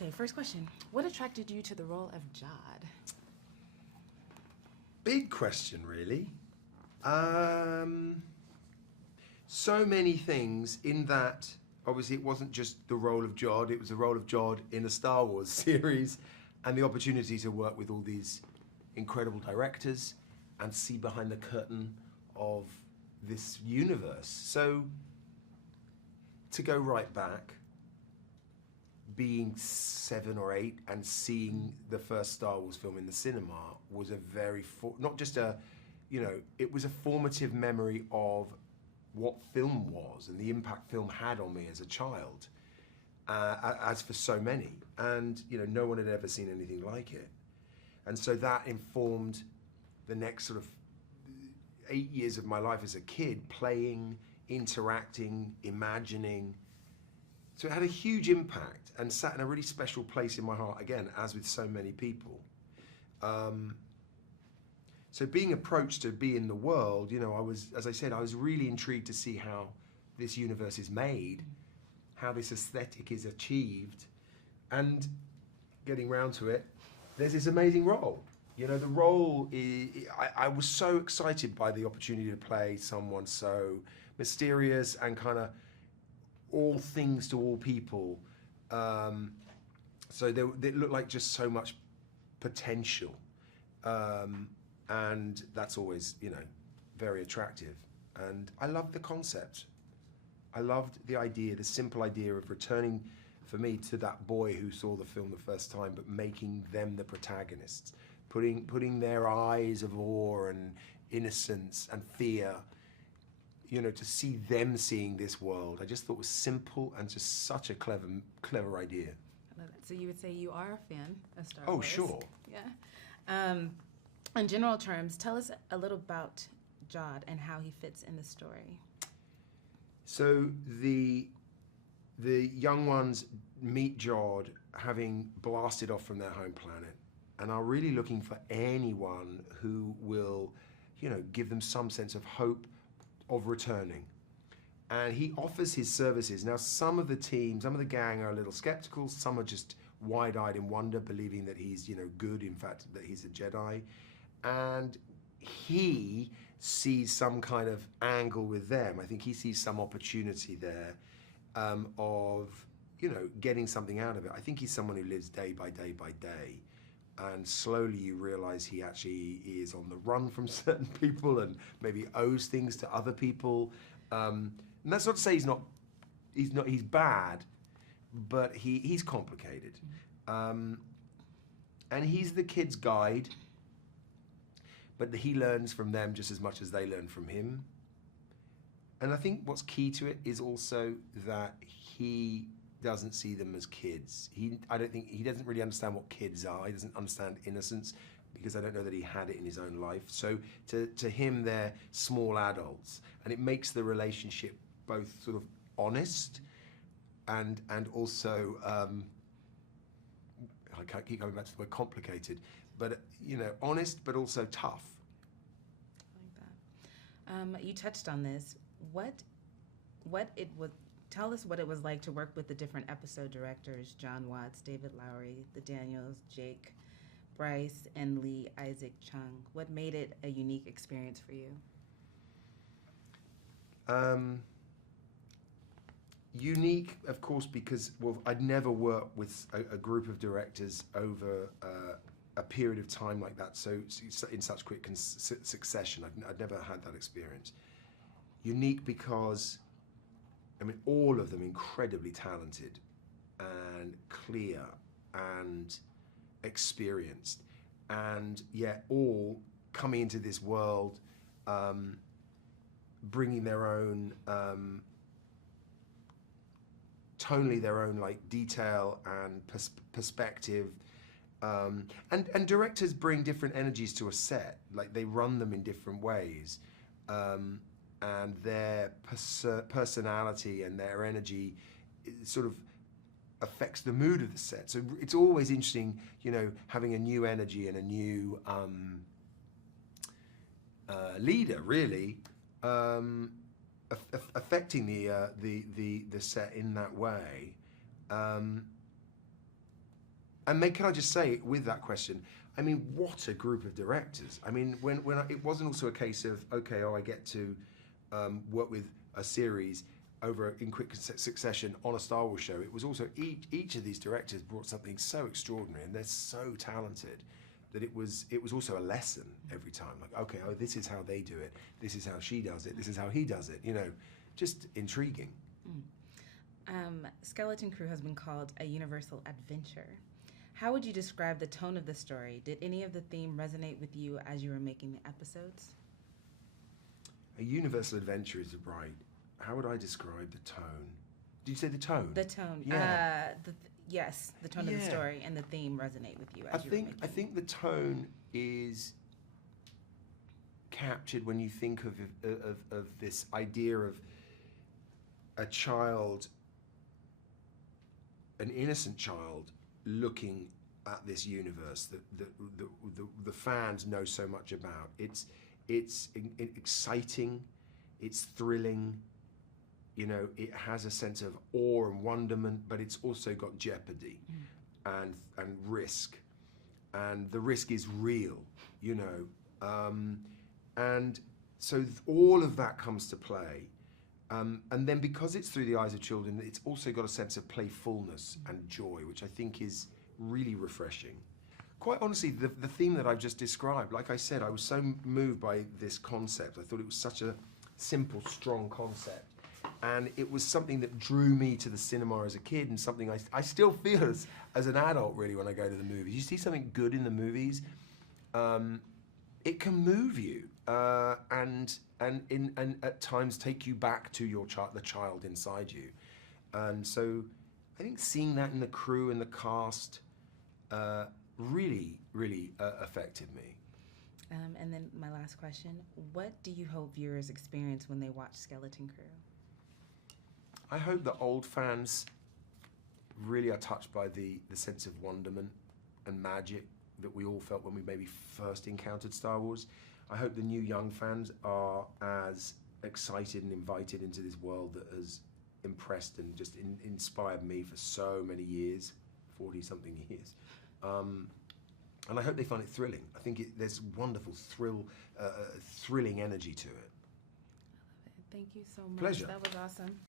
Okay, first question. What attracted you to the role of Jude? Big question, really. So many things in that, obviously it wasn't just the role of Jude, it was the role of Jude in a Star Wars series and the opportunity to work with all these incredible directors and see behind the curtain of this universe. So to go right back, being 7 or 8 and seeing the first Star Wars film in the cinema was a very, not just a, you know, it was a formative memory of what film was and the impact film had on me as a child, as for so many. And, you know, no one had ever seen anything like it. And so that informed the next sort of 8 years of my life as a kid, playing, interacting, imagining. So it had a huge impact and sat in a really special place in my heart, again, as with so many people. So being approached to be in the world, you know, I was, as I said, I was really intrigued to see how this universe is made, how this aesthetic is achieved, and getting round to it, there's this amazing role. You know, the role is, I was so excited by the opportunity to play someone so mysterious and kind of all things to all people. So it looked like just so much potential. And that's always, you know, very attractive. And I loved the concept. I loved the idea, the simple idea of returning, for me, to that boy who saw the film the first time, but making them the protagonists, putting their eyes of awe and innocence and fear, you know, to see them seeing this world. I just thought was simple and just such a clever idea. I love that. So you would say you are a fan of Star Wars? Oh, Wars? sure. Yeah. In general terms, tell us a little about Jude and how he fits in the story. So the young ones meet Jude having blasted off from their home planet and are really looking for anyone who will, you know, give them some sense of hope of returning. And he offers his services. Now, some of the team, some of the gang are a little skeptical, some are just wide-eyed in wonder, believing that he's, you know, good, in fact, that he's a Jedi. And he sees some kind of angle with them. I think he sees some opportunity there of, you know, getting something out of it. I think he's someone who lives day by day by day. And slowly you realize he actually is on the run from certain people and maybe owes things to other people. And that's not to say he's bad, but he's complicated. And he's the kid's guide, but he learns from them just as much as they learn from him. And I think what's key to it is also that he doesn't see them as kids. I don't think he doesn't really understand what kids are. He doesn't understand innocence because I don't know that he had it in his own life. So to him, they're small adults, and it makes the relationship both sort of honest and also I can't keep coming back to the word complicated, but you know, honest but also tough. I like that. You touched on this. Tell us what it was like to work with the different episode directors, John Watts, David Lowery, the Daniels, Jake, Bryce, and Lee Isaac Chung. What made it a unique experience for you? Unique, of course, because, well, I'd never worked with a group of directors over a period of time like that, so in such quick succession. I'd never had that experience. Unique because, I mean, all of them incredibly talented and clear and experienced, and yet all coming into this world, bringing their own, tonally their own like detail and perspective. And directors bring different energies to a set, like they run them in different ways. And their personality and their energy sort of affects the mood of the set. So it's always interesting, you know, having a new energy and a new leader, really, affecting the set in that way. And Meg, can I just say with that question, I mean, what a group of directors. I mean, it wasn't also a case of, okay, I get to work with a series over in quick succession on a Star Wars show. It was also each of these directors brought something so extraordinary, and they're so talented that it was also a lesson every time. Like, okay, oh, this is how they do it. This is how she does it. This is how he does it. You know, just intriguing. Skeleton Crew has been called a universal adventure. How would you describe the tone of the story? Did any of the theme resonate with you as you were making the episodes? A universal adventure is right. How would I describe the tone? Did you say the tone? The tone. Yeah. Yes, the tone of the story and the theme resonate with you as you were making. I think the tone is captured when you think of this idea of a child, an innocent child, looking at this universe that the fans know so much about. It's exciting, it's thrilling. You know, it has a sense of awe and wonderment, but it's also got jeopardy and risk, and the risk is real. You know, and so all of that comes to play. And then because it's through the eyes of children, it's also got a sense of playfulness and joy, which I think is really refreshing. Quite honestly, the theme that I've just described, like I said, I was so moved by this concept. I thought it was such a simple, strong concept. And it was something that drew me to the cinema as a kid, and something I still feel as an adult, really, when I go to the movies. You see something good in the movies, it can move you. And at times take you back to the child inside you, and so I think seeing that in the crew and the cast really affected me. And then my last question: what do you hope viewers experience when they watch Skeleton Crew? I hope that old fans really are touched by the sense of wonderment and magic that we all felt when we maybe first encountered Star Wars. I hope the new young fans are as excited and invited into this world that has impressed and just inspired me for so many years, 40-something years. And I hope they find it thrilling. I think there's wonderful thrilling energy to it. Thank you so much. Pleasure. That was awesome.